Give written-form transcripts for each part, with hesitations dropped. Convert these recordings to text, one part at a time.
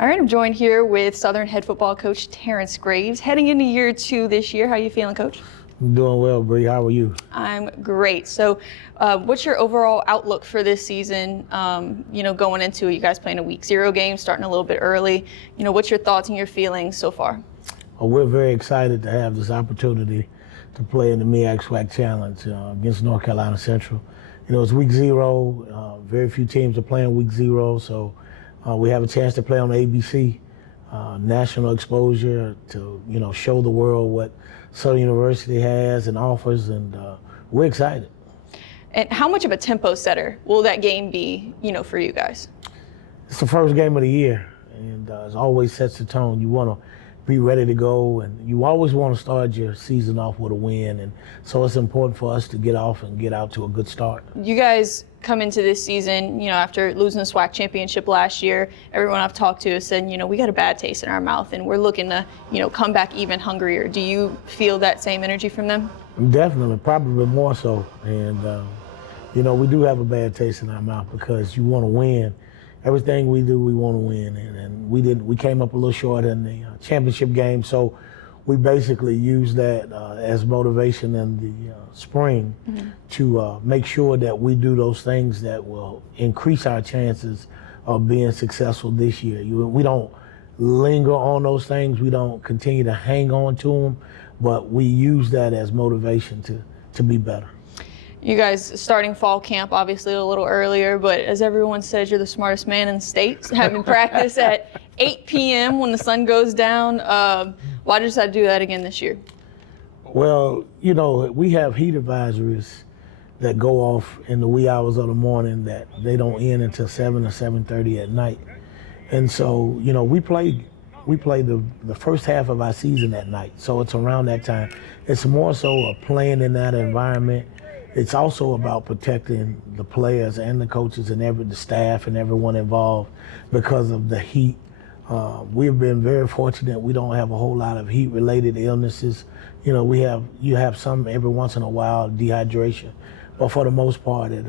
All right, I'm joined here with Southern head football coach Terrence Graves. Heading into year 2 this year, how are you feeling, Coach? I'm doing well, Brie. How are you? I'm great. So what's your overall outlook for this season, going into it? You guys playing a week 0 game, starting a little bit early. What's your thoughts and your feelings so far? Well, we're very excited to have this opportunity to play in the MEAC SWAC Challenge against North Carolina Central. It's week 0. Very few teams are playing week 0, so we have a chance to play on the ABC, national exposure to, show the world what Southern University has and offers, and we're excited. And how much of a tempo setter will that game be, for you guys? It's the first game of the year, and it always sets the tone. You want to be ready to go, and you always want to start your season off with a win, and so it's important for us to get off and get out to a good start. You guys come into this season, after losing the SWAC championship last year. Everyone I've talked to has said, we got a bad taste in our mouth, and we're looking to, come back even hungrier. Do you feel that same energy from them? Definitely, probably more so, and we do have a bad taste in our mouth because you want to win. Everything we do, we want to win, and we came up a little short in the championship game, so we basically used that as motivation in the spring to make sure that we do those things that will increase our chances of being successful this year. We don't linger on those things, we don't continue to hang on to them, but we use that as motivation to be better. You guys starting fall camp obviously a little earlier, but as everyone says, you're the smartest man in the state, having practice at 8 p.m. when the sun goes down. Why did you decide to do that again this year? Well, we have heat advisories that go off in the wee hours of the morning that they don't end until 7 or 7:30 at night. And so, we play the first half of our season at night, so it's around that time. It's more so of playing in that environment. It's also about protecting the players and the coaches and the staff and everyone involved because of the heat. We've been very fortunate. We don't have a whole lot of heat-related illnesses. You have some every once in a while, dehydration, but for the most part, it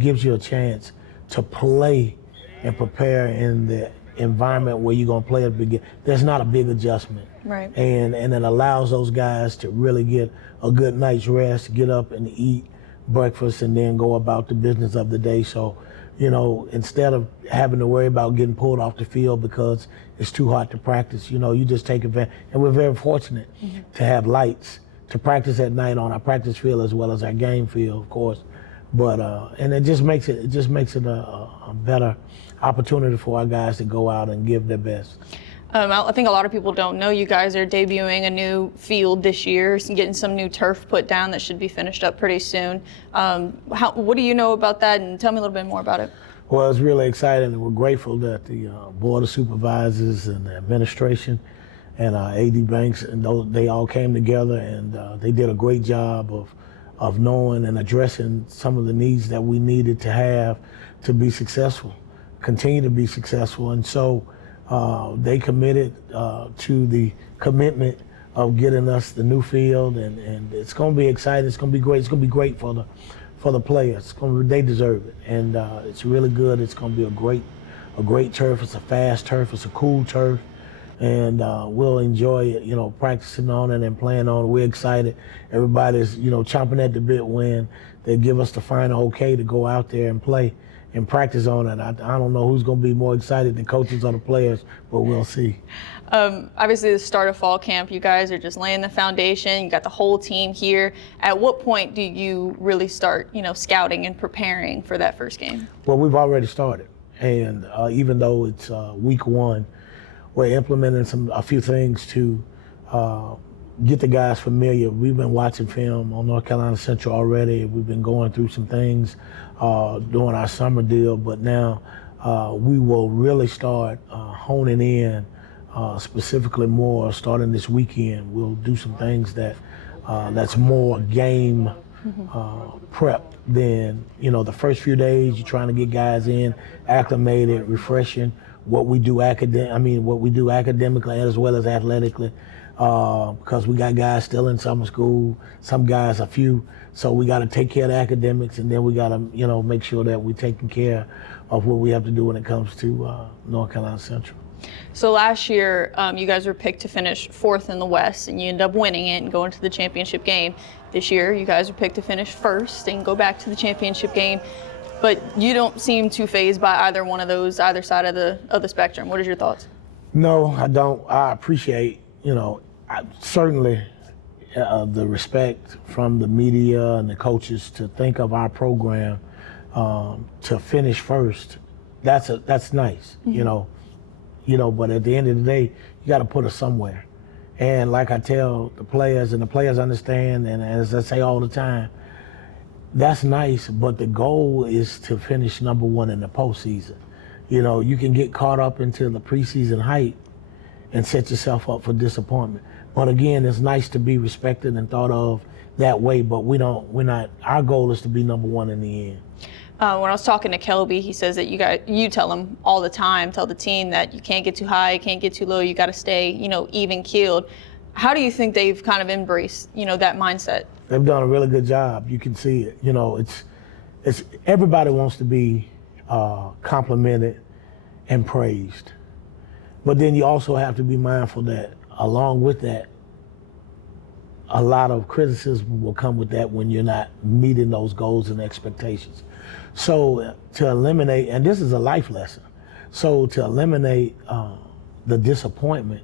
gives you a chance to play and prepare in the environment where you're going to play at the beginning. There's not a big adjustment. Right. And it allows those guys to really get a good night's rest, get up and eat breakfast, and then go about the business of the day. So, instead of having to worry about getting pulled off the field because it's too hot to practice, you just take advantage. And we're very fortunate to have lights to practice at night on our practice field as well as our game field, of course. But and it just makes it a better opportunity for our guys to go out and give their best. I think a lot of people don't know you guys are debuting a new field this year, getting some new turf put down that should be finished up pretty soon. What do you know about that, and tell me a little bit more about it? Well, it's really exciting, and we're grateful that the Board of Supervisors and the administration and AD Banks, and they all came together, and they did a great job of knowing and addressing some of the needs that we needed to have to be successful, continue to be successful. And so they committed to the commitment of getting us the new field, and it's going to be exciting. It's going to be great. It's going to be great for the players. They deserve it, and it's really good. It's going to be a great turf. It's a fast turf. It's a cool turf, and we'll enjoy it. Practicing on it and playing on it. We're excited. Everybody's chomping at the bit when they give us the final okay to go out there and play and practice on it. I don't know who's going to be more excited, the coaches or the players, but we'll see. Obviously, the start of fall camp, you guys are just laying the foundation. You got the whole team here. At what point do you really start, scouting and preparing for that first game? Well, we've already started, and even though it's week 1, we're implementing a few things to get the guys familiar. We've been watching film on North Carolina Central already. We've been going through some things during our summer deal, but now we will really start honing in specifically more starting this weekend. We'll do some things that's more game prep than the first few days. You're trying to get guys in, acclimated, refreshing what we do academically as well as athletically. Because we got guys still in summer school, some guys a few, so we got to take care of the academics, and then we got to make sure that we're taking care of what we have to do when it comes to North Carolina Central. So last year, you guys were picked to finish 4th in the West, and you ended up winning it and going to the championship game. This year, you guys were picked to finish 1st and go back to the championship game. But you don't seem too fazed by either one of those, either side of the spectrum. What is your thoughts? No, I don't. I appreciate, certainly the respect from the media and the coaches to think of our program to finish 1st. That's nice, But at the end of the day, you got to put us somewhere. And like I tell the players, and the players understand, and as I say all the time, that's nice, but the goal is to finish number 1 in the postseason. You can get caught up into the preseason hype and set yourself up for disappointment. But again, it's nice to be respected and thought of that way, but our goal is to be number 1 in the end. When I was talking to Kelby, he says that you tell him all the time, tell the team that you can't get too high, you can't get too low, you got to stay, even keeled. How do you think they've kind of embraced, that mindset? They've done a really good job. You can see it. It's everybody wants to be complimented and praised, but then you also have to be mindful that along with that, a lot of criticism will come with that when you're not meeting those goals and expectations. So to eliminate, and this is a life lesson, so to eliminate the disappointment,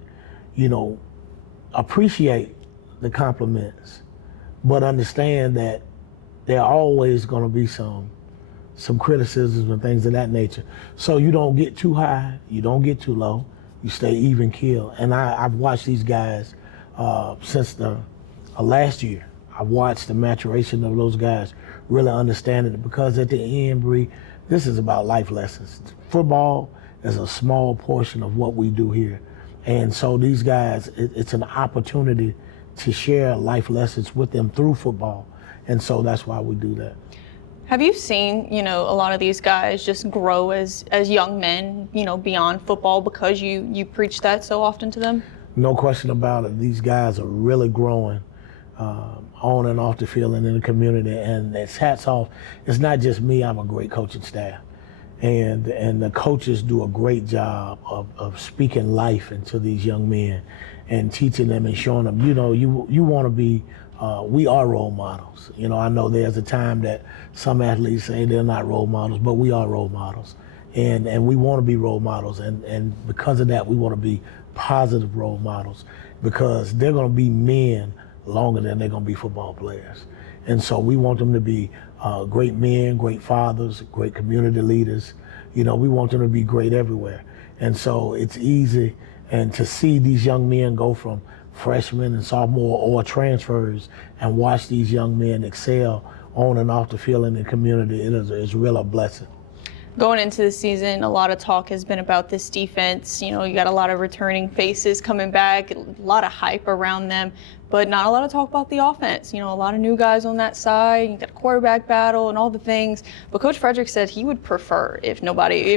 appreciate the compliments, but understand that there are always going to be some criticisms and things of that nature. So you don't get too high, you don't get too low, you stay even keel. And I've watched these guys since the last year. I've watched the maturation of those guys really understanding it, because at the end, Brie, this is about life lessons. Football is a small portion of what we do here. And so these guys, it's an opportunity to share life lessons with them through football. And so that's why we do that. Have you seen, a lot of these guys just grow as young men, beyond football because you preach that so often to them? No question about it. These guys are really growing on and off the field and in the community. And it's hats off. It's not just me. I have a great coaching staff. And the coaches do a great job of speaking life into these young men and teaching them and showing them, you want to be, we are role models. I know there's a time that some athletes say they're not role models, but we are role models. And we want to be role models. And because of that, we want to be positive role models, because they're going to be men longer than they're going to be football players. And so we want them to be great men, great fathers, great community leaders. We want them to be great everywhere. And so it's easy, and to see these young men go from freshmen and sophomore or transfers and watch these young men excel on and off the field in the community, it's really a blessing. Going into the season, a lot of talk has been about this defense. You got a lot of returning faces coming back, a lot of hype around them, but not a lot of talk about the offense. A lot of new guys on that side. You got a quarterback battle and all the things. But Coach Frederick said he would prefer if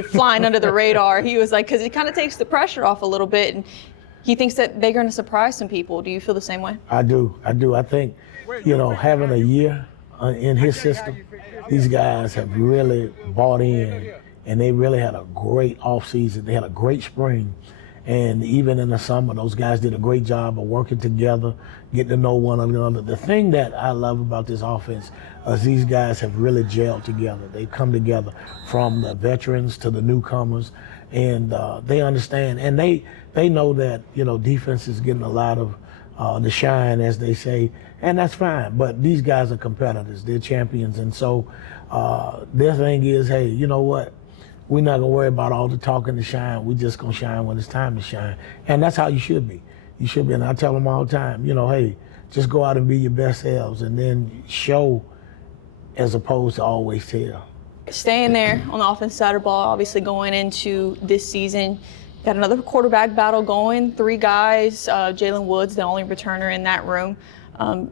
flying under the radar. He was like, because it kind of takes the pressure off a little bit, and he thinks that they're going to surprise some people. Do you feel the same way? I do. I think, having a year in his system, these guys have really bought in, and they really had a great offseason. They had a great spring. And even in the summer, those guys did a great job of working together, getting to know one another. The thing that I love about this offense is these guys have really gelled together. They've come together, from the veterans to the newcomers, and they understand. And they know that, defense is getting a lot of the shine, as they say, and that's fine. But these guys are competitors. They're champions. And so their thing is, hey, you know what? We're not going to worry about all the talk and the shine. We're just going to shine when it's time to shine. And that's how you should be. You should be. And I tell them all the time, hey, just go out and be your best selves, and then show as opposed to always tell. Staying there on the offensive side of the ball, obviously going into this season, got another quarterback battle going, 3 guys, Jalen Woods, the only returner in that room.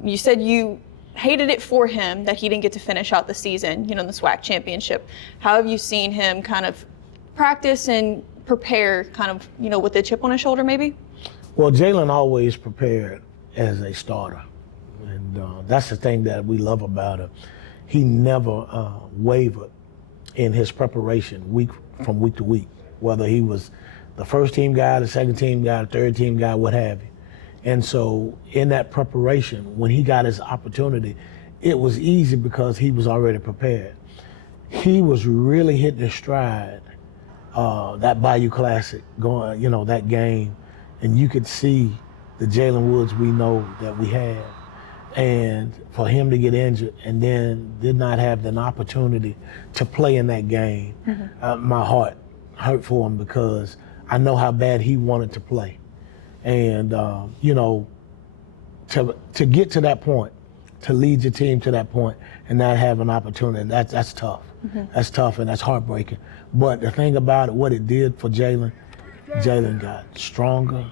You said you hated it for him that he didn't get to finish out the season, in the SWAC championship. How have you seen him kind of practice and prepare kind of, with the chip on his shoulder maybe? Well, Jalen always prepared as a starter. And that's the thing that we love about him. He never wavered in his preparation from week to week, whether he was the first team guy, the second team guy, the third team guy, what have you. And so in that preparation, when he got his opportunity, it was easy because he was already prepared. He was really hitting his stride, that Bayou Classic, going, that game, and you could see the Jalen Woods we know that we have. And for him to get injured and then did not have an opportunity to play in that game, my heart hurt for him because I know how bad he wanted to play. And, to get to that point, to lead your team to that point and not have an opportunity, that's tough. That's tough and that's heartbreaking. But the thing about it, what it did for Jalen got stronger,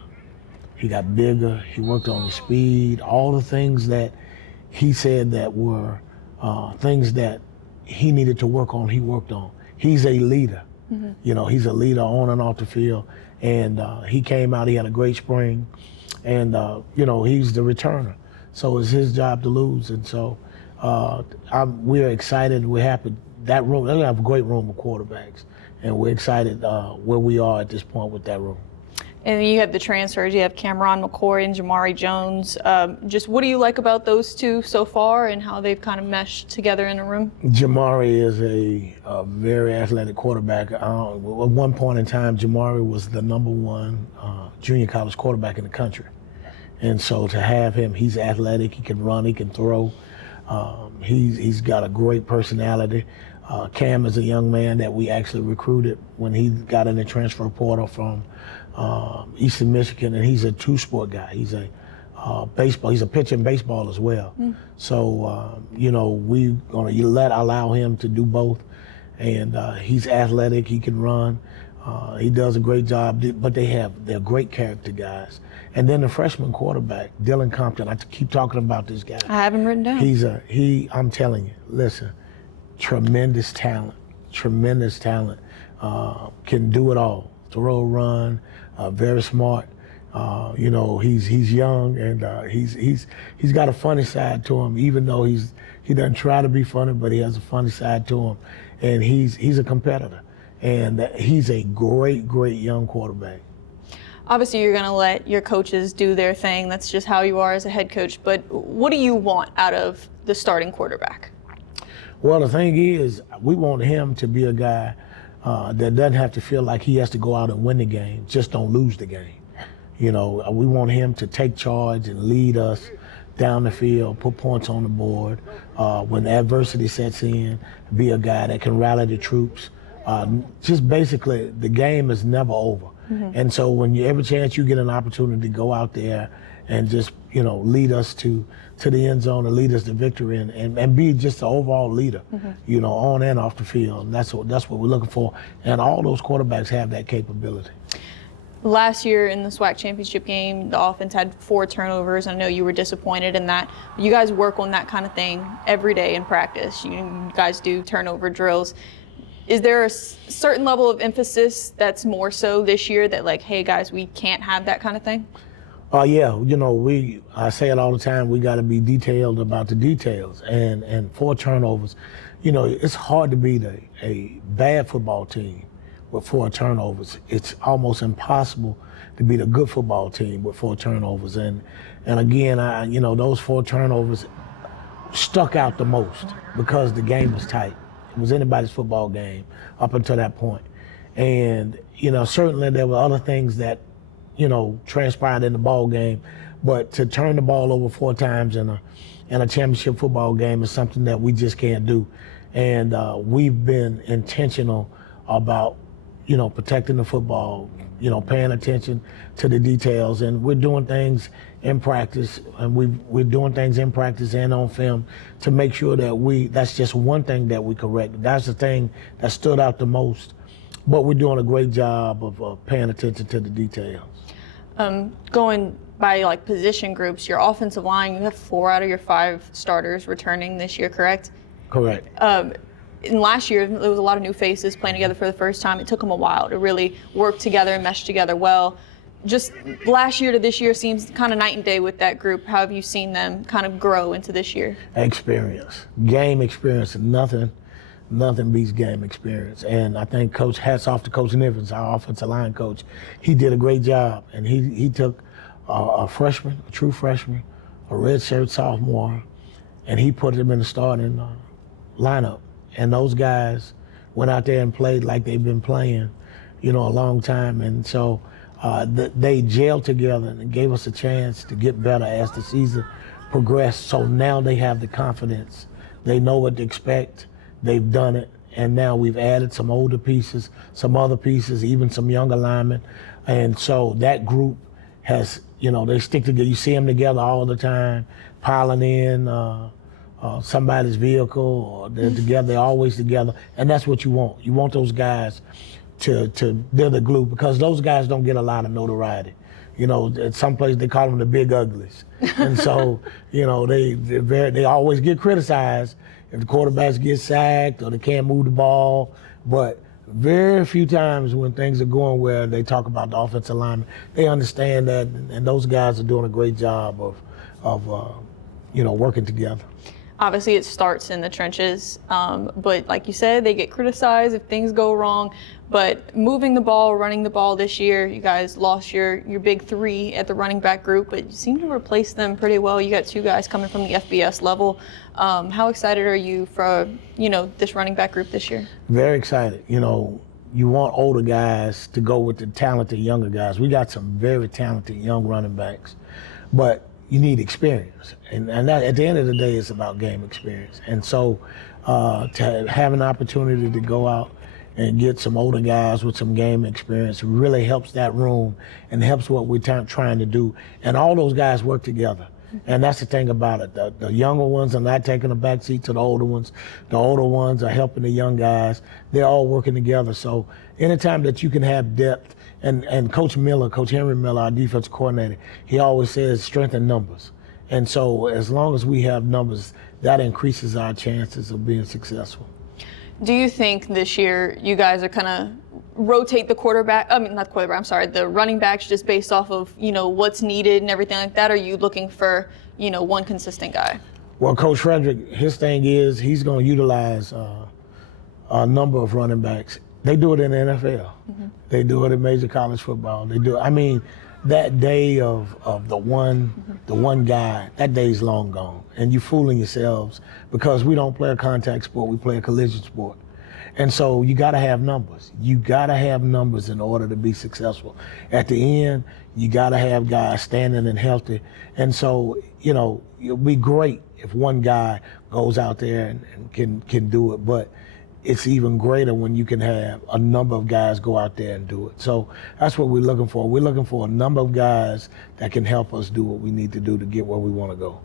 he got bigger, he worked on his speed, all the things that he said that were things that he needed to work on, he worked on. He's a leader. He's a leader on and off the field. And he came out, he had a great spring. And, he's the returner. So it's his job to lose. And so we're excited, we're happy. That room, they have a great room of quarterbacks. And we're excited where we are at this point with that room. And you have the transfers. You have Cameron McCoy and Jamari Jones. Just what do you like about those two so far and how they've kind of meshed together in a room? Jamari is a very athletic quarterback. At one point in time, Jamari was the #1 junior college quarterback in the country. And so to have him, he's athletic, he can run, he can throw. He's got a great personality. Cam is a young man that we actually recruited when he got in the transfer portal from Eastern Michigan, and he's a two-sport guy. He's a baseball. He's a pitcher in baseball as well. So we're gonna allow him to do both, and he's athletic. He can run. He does a great job. But they're great character guys. And then the freshman quarterback, Dylan Compton. I keep talking about this guy. I have him written down. I'm telling you, listen, tremendous talent. Can do it all. Throw, run, very smart. He's young and he's got a funny side to him. Even though he doesn't try to be funny, but he has a funny side to him, and he's a competitor, and he's a great young quarterback. Obviously, you're going to let your coaches do their thing. That's just how you are as a head coach. But what do you want out of the starting quarterback? Well, the thing is, we want him to be a guy that doesn't have to feel like he has to go out and win the game. Just don't lose the game. We want him to take charge and lead us down the field, put points on the board. When adversity sets in, be a guy that can rally the troops. Just basically, the game is never over. And so when every chance you get an opportunity to go out there and just, lead us to the end zone and lead us to victory and be just the overall leader, on and off the field. And that's what we're looking for. And all those quarterbacks have that capability. Last year in the SWAC championship game, the offense had 4 turnovers. I know you were disappointed in that. You guys work on that kind of thing every day in practice. You guys do turnover drills. Is there a certain level of emphasis that's more so this year that like, hey guys, we can't have that kind of thing? Yeah, I say it all the time, we got to be detailed about the details. And 4 turnovers, it's hard to beat a bad football team with 4 turnovers. It's almost impossible to beat a good football team with 4 turnovers. And again, those 4 turnovers stuck out the most because the game was tight. It was anybody's football game up until that point. And, certainly there were other things that, transpired in the ball game, but to turn the ball over 4 times in a championship football game is something that we just can't do. And we've been intentional about, protecting the football, paying attention to the details, and we're doing things in practice, and we're doing things in practice and on film to make sure that that's just one thing that we correct. That's the thing that stood out the most, but we're doing a great job of paying attention to the details. Going by like position groups, your offensive line, you have 4 out of your 5 starters returning this year, correct? Correct. In last year, there was a lot of new faces playing together for the first time. It took them a while to really work together and mesh together well. Just last year to this year seems kind of night and day with that group. How have you seen them kind of grow into this year? Experience, game experience, nothing nothing beats game experience. And I think hats off to Coach Nivens, our offensive line coach. He did a great job, and he took a freshman, a true freshman, a redshirt sophomore, and he put them in the starting lineup. And those guys went out there and played like they've been playing, a long time. And so they gelled together and gave us a chance to get better as the season progressed. So now they have the confidence. They know what to expect. They've done it. And now we've added some older pieces, some other pieces, even some younger linemen. And so that group has, they stick together. You see them together all the time, piling in somebody's vehicle, or they're together, they're always together. And that's what you want. You want those guys they're the glue, because those guys don't get a lot of notoriety. At some place they call them the big uglies. And so, they always get criticized if the quarterbacks get sacked or they can't move the ball. But very few times when things are going well, they talk about the offensive linemen. They understand that, and those guys are doing a great job of working together. Obviously, it starts in the trenches, but like you said, they get criticized if things go wrong. But moving the ball, running the ball this year, you guys lost your big three at the running back group, but you seem to replace them pretty well. You got two guys coming from the FBS level. How excited are you for this running back group this year? Very excited. You want older guys to go with the talented younger guys. We got some very talented young running backs, but you need experience. And that, at the end of the day, it's about game experience. And so to have an opportunity to go out and get some older guys with some game experience really helps that room and helps what we're trying to do. And all those guys work together. And that's the thing about it. The younger ones are not taking a backseat to the older ones. The older ones are helping the young guys. They're all working together. So anytime that you can have depth, and Coach Henry Miller, our defensive coordinator, he always says strength in numbers. And so as long as we have numbers, that increases our chances of being successful. Do you think this year you guys are kind of rotate the the running backs just based off of, what's needed and everything like that? Or are you looking for, one consistent guy? Well, Coach Frederick, his thing is he's going to utilize a number of running backs. They do it in the NFL. Mm-hmm. They do it in major college football. That day of the one guy, that day's long gone. And you're fooling yourselves, because we don't play a contact sport, we play a collision sport. And so you got to have numbers. You got to have numbers in order to be successful. At the end, you got to have guys standing and healthy. And so, it'll be great if one guy goes out there and can do it. But it's even greater when you can have a number of guys go out there and do it. So that's what we're looking for. We're looking for a number of guys that can help us do what we need to do to get where we want to go.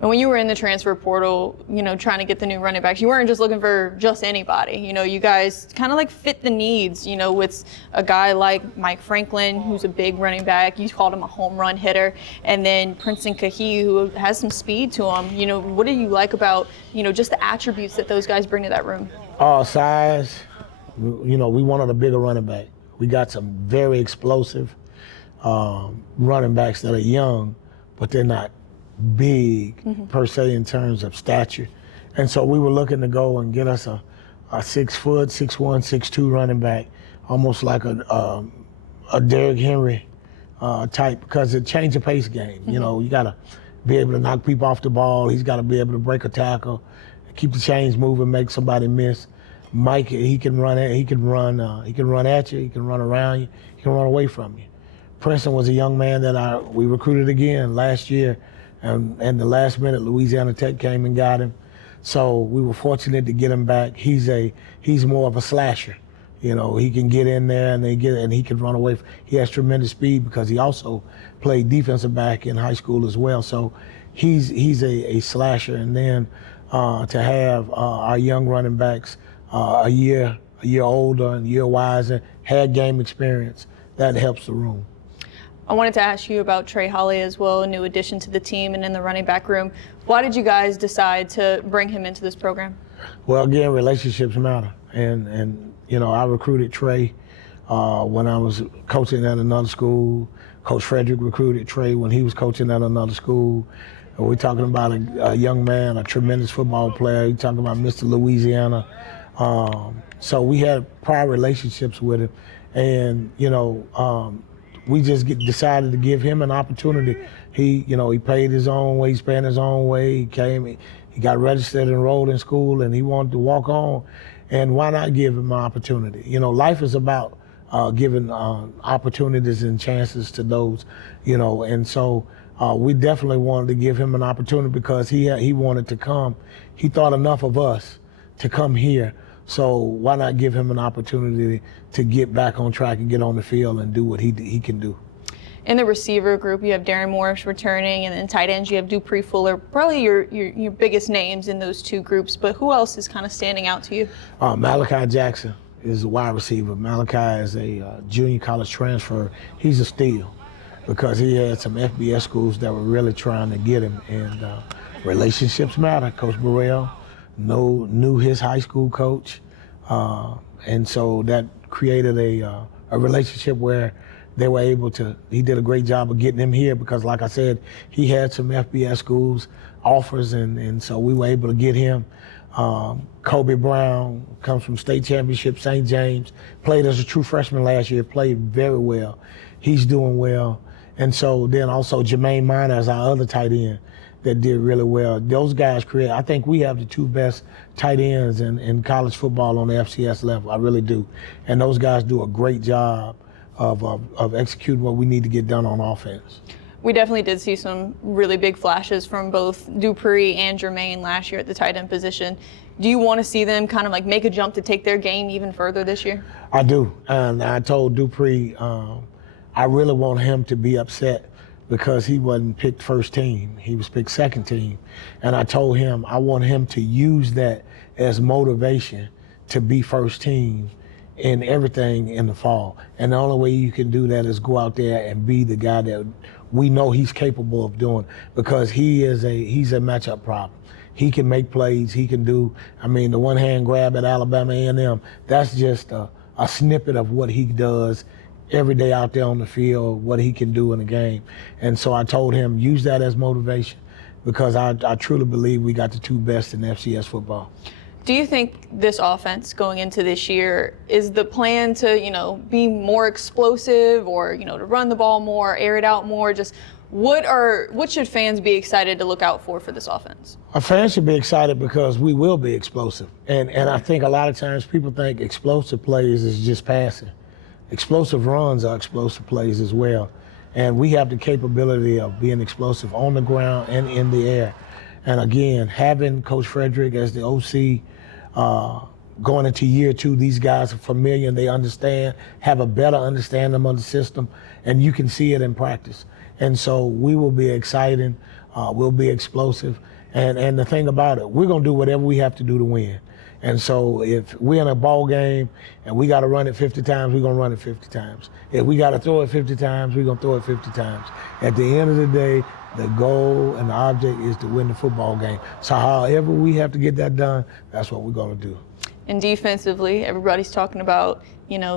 And when you were in the transfer portal, trying to get the new running backs, you weren't just looking for just anybody. You guys kind of fit the needs, with a guy like Mike Franklin, who's a big running back. You called him a home run hitter. And then Princeton Kahee, who has some speed to him. What do you like about, just the attributes that those guys bring to that room? Size. We wanted a bigger running back. We got some very explosive running backs that are young, but they're not big per se in terms of stature. And so we were looking to go and get us a 6 foot, 6'1", 6'2" running back, almost like a Derrick Henry type, because it changed the pace game. You got to be able to knock people off the ball. He's got to be able to break a tackle, keep the chains moving, make somebody miss. Mike, he can run at you, he can run around you, he can run away from you. Princeton was a young man that we recruited again last year, and the last minute Louisiana Tech came and got him. So we were fortunate to get him back. He's more of a slasher. He can get in there and he can run away. He has tremendous speed because he also played defensive back in high school as well. So he's a slasher. And then to have our young running backs a year older and a year wiser, had game experience, that helps the room. I wanted to ask you about Trey Holly as well, a new addition to the team and in the running back room. Why did you guys decide to bring him into this program? Well, again, relationships matter. And I recruited Trey when I was coaching at another school. Coach Frederick recruited Trey when he was coaching at another school. We're talking about a young man, a tremendous football player. You're talking about Mr. Louisiana. So we had prior relationships with him, and we just decided to give him an opportunity. He paid his own way, he spent his own way. He came, he got registered, enrolled in school, and he wanted to walk on. And why not give him an opportunity? Life is about giving opportunities and chances to those, and so we definitely wanted to give him an opportunity because he wanted to come. He thought enough of us to come here. So why not give him an opportunity to get back on track and get on the field and do what he can do. In the receiver group, you have Darren Morris returning, and then tight ends, you have Dupree Fuller, probably your biggest names in those two groups. But who else is kind of standing out to you? Malachi Jackson is a wide receiver. Malachi is a junior college transfer. He's a steal because he had some FBS schools that were really trying to get him. And relationships matter. Coach Burrell knew his high school coach. And so that created a relationship where they were able to, he did a great job of getting him here because, like I said, he had some FBS schools offers, and so we were able to get him. Kobe Brown comes from state championship, St. James, played as a true freshman last year, played very well. He's doing well. And so then also Jermaine Minor is our other tight end that did really well. Those guys I think we have the two best tight ends in college football on the FCS level. I really do. And those guys do a great job of executing what we need to get done on offense. We definitely did see some really big flashes from both Dupree and Jermaine last year at the tight end position. Do you want to see them kind of like make a jump to take their game even further this year? I do. And I told Dupree I really want him to be upset because he wasn't picked first team. He was picked second team. And I told him I want him to use that as motivation to be first team in everything in the fall. And the only way you can do that is go out there and be the guy that we know he's capable of doing, because he's a matchup problem. He can make plays, he can do, the one hand grab at Alabama A&M, that's just a snippet of what he does every day out there on the field, what he can do in a game. And so I told him, use that as motivation, because I truly believe we got the two best in FCS football. Do you think this offense going into this year, is the plan to, be more explosive or, to run the ball more, air it out more? Just what should fans be excited to look out for this offense? Our fans should be excited because we will be explosive. And I think a lot of times people think explosive plays is just passing. Explosive runs are explosive plays as well. And we have the capability of being explosive on the ground and in the air. And again, having Coach Frederick as the OC, going into year two, these guys are familiar and they understand, have a better understanding of the system, and you can see it in practice. And so we will be exciting, we'll be explosive. And the thing about it, we're gonna do whatever we have to do to win. And so if we're in a ball game and we gotta run it 50 times, we're gonna run it 50 times. If we gotta throw it 50 times, we're gonna throw it 50 times. At the end of the day, the goal and the object is to win the football game. So however we have to get that done, that's what we're gonna do. And defensively, everybody's talking about,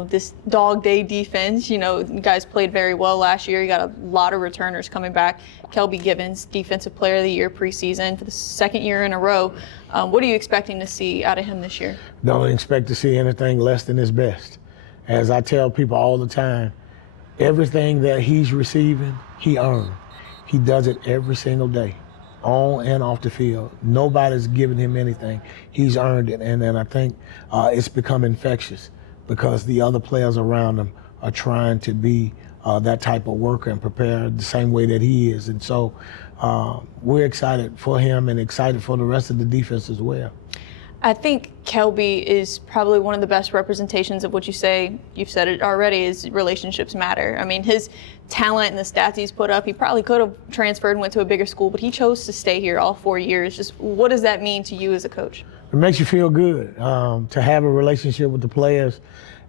this dog day defense. You guys played very well last year. You got a lot of returners coming back. Kelby Givens, Defensive Player of the Year preseason for the second year in a row. What are you expecting to see out of him this year? Don't expect to see anything less than his best. As I tell people all the time, everything that he's receiving, he earned. He does it every single day, on and off the field. Nobody's giving him anything. He's earned it, and then I think it's become infectious because the other players around him are trying to be that type of worker and prepare the same way that he is. And so we're excited for him and excited for the rest of the defense as well. I think Kelby is probably one of the best representations of what you say. You've said it already, is relationships matter. His talent and the stats he's put up, he probably could have transferred and went to a bigger school, but he chose to stay here all 4 years. Just what does that mean to you as a coach? It makes you feel good to have a relationship with the players.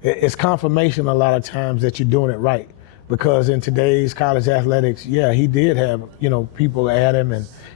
It's confirmation a lot of times that you're doing it right, because in today's college athletics, yeah, he did have, people at him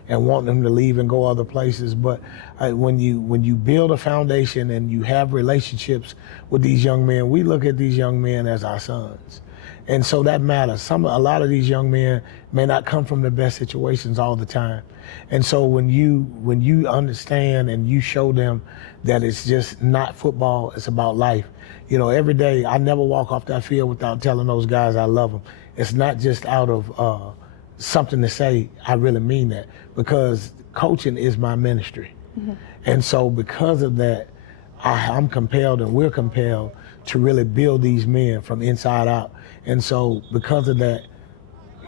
and wanting him to leave and go other places. But when you build a foundation and you have relationships with these young men, we look at these young men as our sons. And so that matters. A lot of these young men may not come from the best situations all the time. And so when you understand and you show them that it's just not football, it's about life. You know, every day I never walk off that field without telling those guys I love them. It's not just out of something to say. I really mean that, because coaching is my ministry. Mm-hmm. And so because of that, I'm compelled and we're compelled to really build these men from inside out. And so because of that,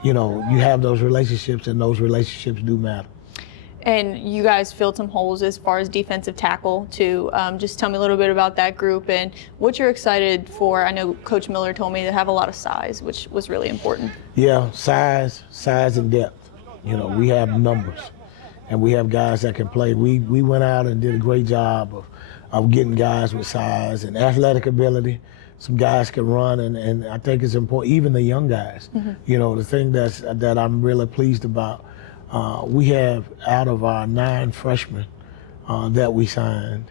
you know, you have those relationships, and those relationships do matter. And you guys filled some holes as far as defensive tackle too. Just tell me a little bit about that group and what you're excited for. I know Coach Miller told me to have a lot of size, which was really important. Yeah, size and depth. You know, we have numbers, and we have guys that can play. We went out and did a great job of getting guys with size and athletic ability. Some guys can run, and I think it's important, even the young guys. Mm-hmm. You know, the thing that I'm really pleased about, we have, out of our 9 freshmen that we signed,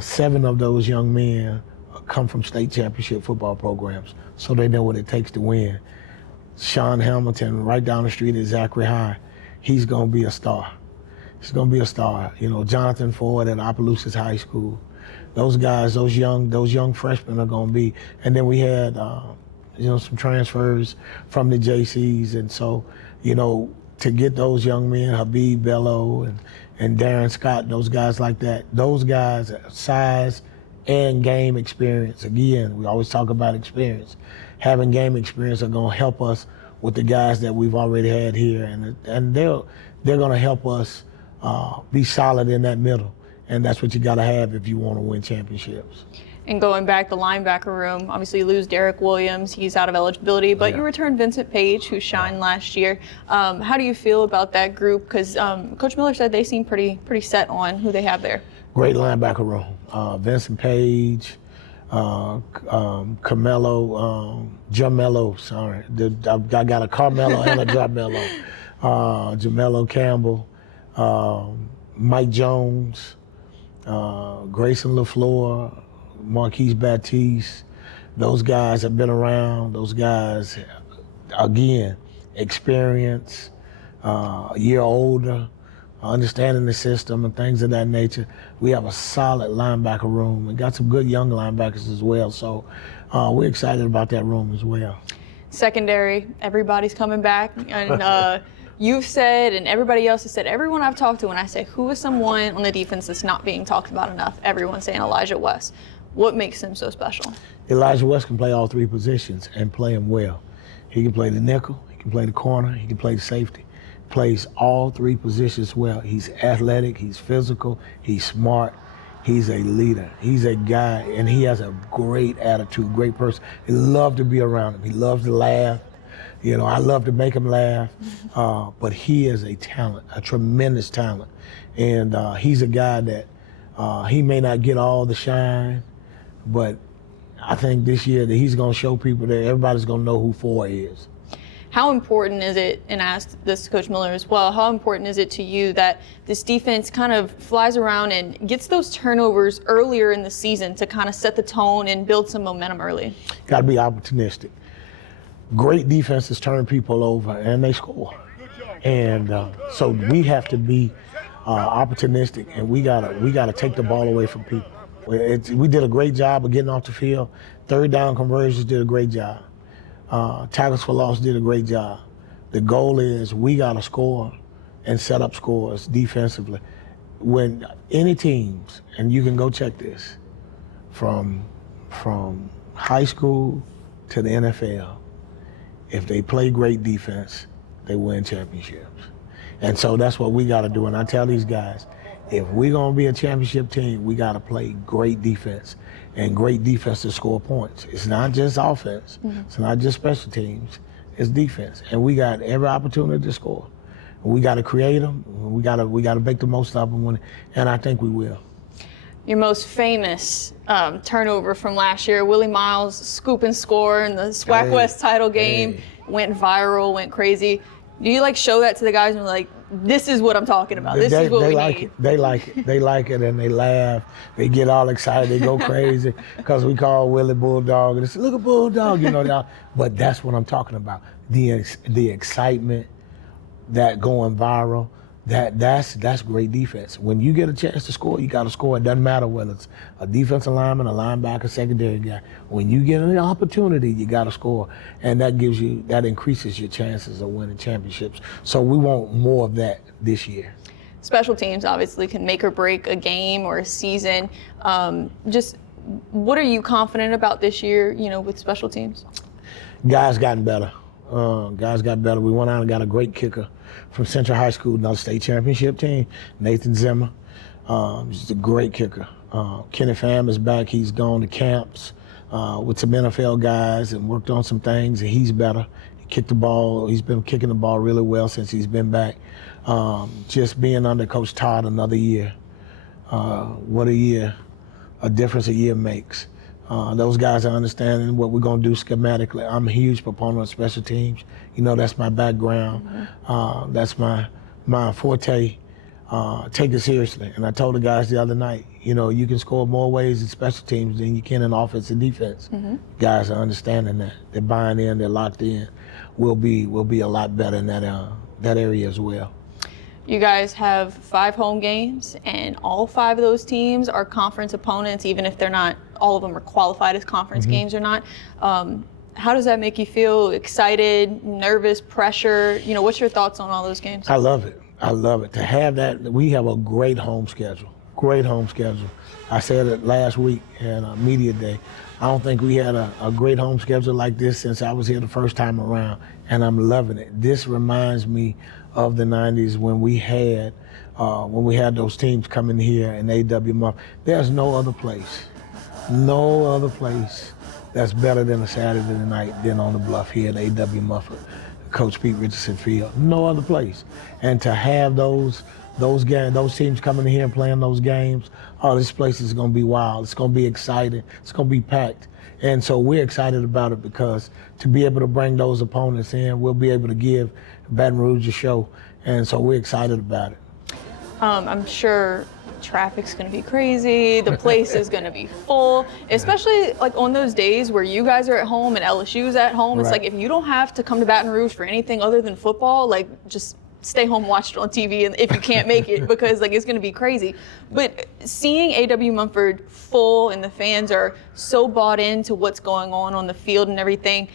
7 of those young men come from state championship football programs, so they know what it takes to win. Sean Hamilton, right down the street at Zachary High, he's going to be a star. He's going to be a star. You know, Jonathan Ford at Opelousas High School. Those guys, those young freshmen are going to be. And then we had, you know, some transfers from the JCs, and so, you know, to get those young men, Habib Bello and Darren Scott, those guys like that, those guys, size and game experience. Again, we always talk about experience. Having game experience are going to help us with the guys that we've already had here, and they're going to help us be solid in that middle. And that's what you got to have if you want to win championships. And going back, the linebacker room, obviously you lose Derek Williams, he's out of eligibility, but you return Vincent Page, who shined last year. How do you feel about that group? Because Coach Miller said they seem pretty set on who they have there. Great linebacker room. Vincent Page, Jamello, sorry. I got a Carmelo and a Jamello. Jamello Campbell, Mike Jones, Grayson LaFleur, Marquise Baptiste. Those guys have been around. Those guys, again, experience, a year older, understanding the system and things of that nature. We have a solid linebacker room and got some good young linebackers as well. So we're excited about that room as well. Secondary, everybody's coming back. And you've said, and everybody else has said, everyone I've talked to, when I say who is someone on the defense that's not being talked about enough, everyone's saying Elijah West. What makes him so special? Elijah West can play all 3 positions and play them well. He can play the nickel, he can play the corner, he can play the safety. Plays all 3 positions well. He's athletic, he's physical, he's smart, he's a leader. He's a guy, and he has a great attitude, great person. He loves to be around him. He loves to laugh. You know, I love to make him laugh, but he is a talent, a tremendous talent. And he's a guy that he may not get all the shine, but I think this year that he's going to show people that everybody's going to know who 4 is. How important is it, and I asked this to Coach Miller as well, how important is it to you that this defense kind of flies around and gets those turnovers earlier in the season to kind of set the tone and build some momentum early? Got to be opportunistic. Great defenses turn people over and they score. And so we have to be opportunistic, and we gotta take the ball away from people. We did a great job of getting off the field. 3rd down conversions did a great job. Tackles for loss did a great job. The goal is we gotta score and set up scores defensively. When any teams, and you can go check this, from high school to the NFL, if they play great defense, they win championships. And so that's what we got to do. And I tell these guys, if we're going to be a championship team, we got to play great defense, and great defense to score points. It's not just offense. Mm-hmm. It's not just special teams. It's defense. And we got every opportunity to score. We got to create them. We got to make the most of them, and I think we will. Your most famous turnover from last year, Willie Miles' scoop and score in the SWAC West title game, went viral, went crazy. Do you show that to the guys and this is what I'm talking about. This is what we need. They like it. They like it, and they laugh. They get all excited. They go crazy because we call Willie Bulldog. And they say, look at Bulldog, you know. But that's what I'm talking about. The excitement, that going viral. That's great defense. When you get a chance to score, you got to score. It doesn't matter whether it's a defensive lineman, a linebacker, secondary guy. When you get an opportunity, you got to score, and that increases your chances of winning championships. So we want more of that this year. Special teams obviously can make or break a game or a season. Just what are you confident about this year? With special teams. Guys gotten better. Guys got better. We went out and got a great kicker from Central High School, another state championship team, Nathan Zimmer. He's a great kicker. Kenny Pham is back. He's gone to camps with some NFL guys and worked on some things, and he's better. He kicked the ball. He's been kicking the ball really well since he's been back. Just being under Coach Todd another year. What a year, a difference a year makes. Those guys are understanding what we're going to do schematically. I'm a huge proponent of special teams. That's my background. That's my forte. Take it seriously. And I told the guys the other night, you can score more ways in special teams than you can in offense and defense. Guys are understanding that. They're buying in. They're locked in. We'll be a lot better in that area as well. You guys have 5 home games, and all 5 of those teams are conference opponents, even if they're not, all of them are qualified as conference games or not. How does that make you feel? Excited, nervous, pressure? What's your thoughts on all those games? I love it. I love it. To have that, we have a great home schedule. Great home schedule. I said it last week at Media Day. I don't think we had a great home schedule like this since I was here the first time around, and I'm loving it. This reminds me of the 90s when we had those teams coming here in A.W. Muff. There's no other place that's better than a Saturday night than on the Bluff here at A.W. Muff, Coach Pete Richardson Field. No other place. And to have those teams coming in here and playing those games, this place is going to be wild. It's going to be exciting. It's going to be packed. And so we're excited about it because to be able to bring those opponents in, we'll be able to give Baton Rouge a show. And so we're excited about it. I'm sure traffic's going to be crazy. The place is going to be full, especially like on those days where you guys are at home and LSU's at home. It's like if you don't have to come to Baton Rouge for anything other than football, like just stay home, watch it on TV, and if you can't make it, because like it's going to be crazy. But seeing A.W. Mumford full and the fans are so bought into what's going on the field and everything,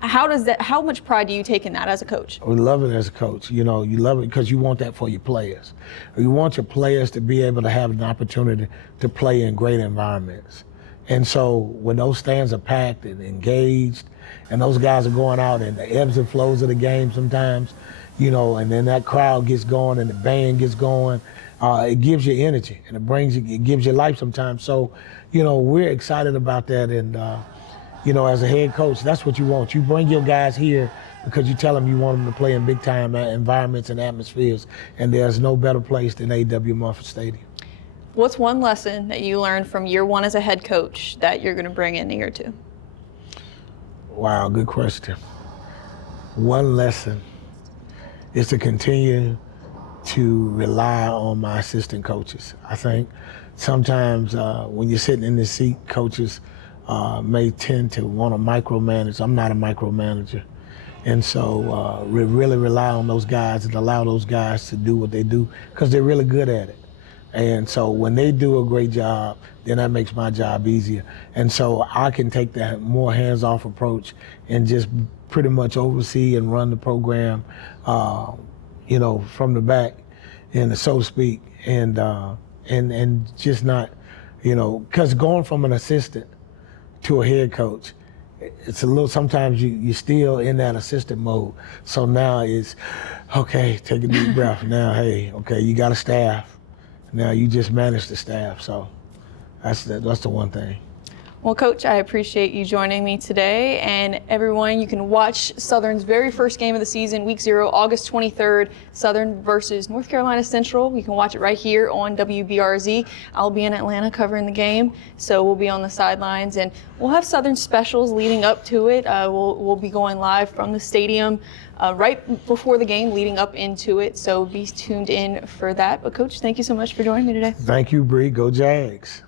how much pride do you take in that as a coach? We love it as a coach. You love it because you want that for your players. You want your players to be able to have an opportunity to play in great environments. And so when those stands are packed and engaged, and those guys are going out in the ebbs and flows of the game sometimes, and then that crowd gets going and the band gets going, it gives you energy and it gives you life sometimes. So, we're excited about that. And, as a head coach, that's what you want. You bring your guys here because you tell them you want them to play in big time environments and atmospheres. And there's no better place than A.W. Mumford Stadium. What's one lesson that you learned from year 1 as a head coach that you're going to bring in year 2? Wow, good question. One lesson is to continue to rely on my assistant coaches. I think sometimes when you're sitting in this seat, coaches may tend to want to micromanage. I'm not a micromanager. And so we really rely on those guys and allow those guys to do what they do because they're really good at it. And so when they do a great job, then that makes my job easier. And so I can take that more hands-off approach and just pretty much oversee and run the program, from the back, and so to speak, and just not, because going from an assistant to a head coach, it's a little, sometimes you're still in that assistant mode. So now it's, okay, take a deep breath. Now, hey, okay, you got a staff. Now you just manage the staff. So that's the one thing. Well, Coach, I appreciate you joining me today. And everyone, you can watch Southern's very first game of the season, Week 0, August 23rd, Southern versus North Carolina Central. You can watch it right here on WBRZ. I'll be in Atlanta covering the game, so we'll be on the sidelines. And we'll have Southern specials leading up to it. We'll be going live from the stadium right before the game, leading up into it. So be tuned in for that. But, Coach, thank you so much for joining me today. Thank you, Brie. Go Jags.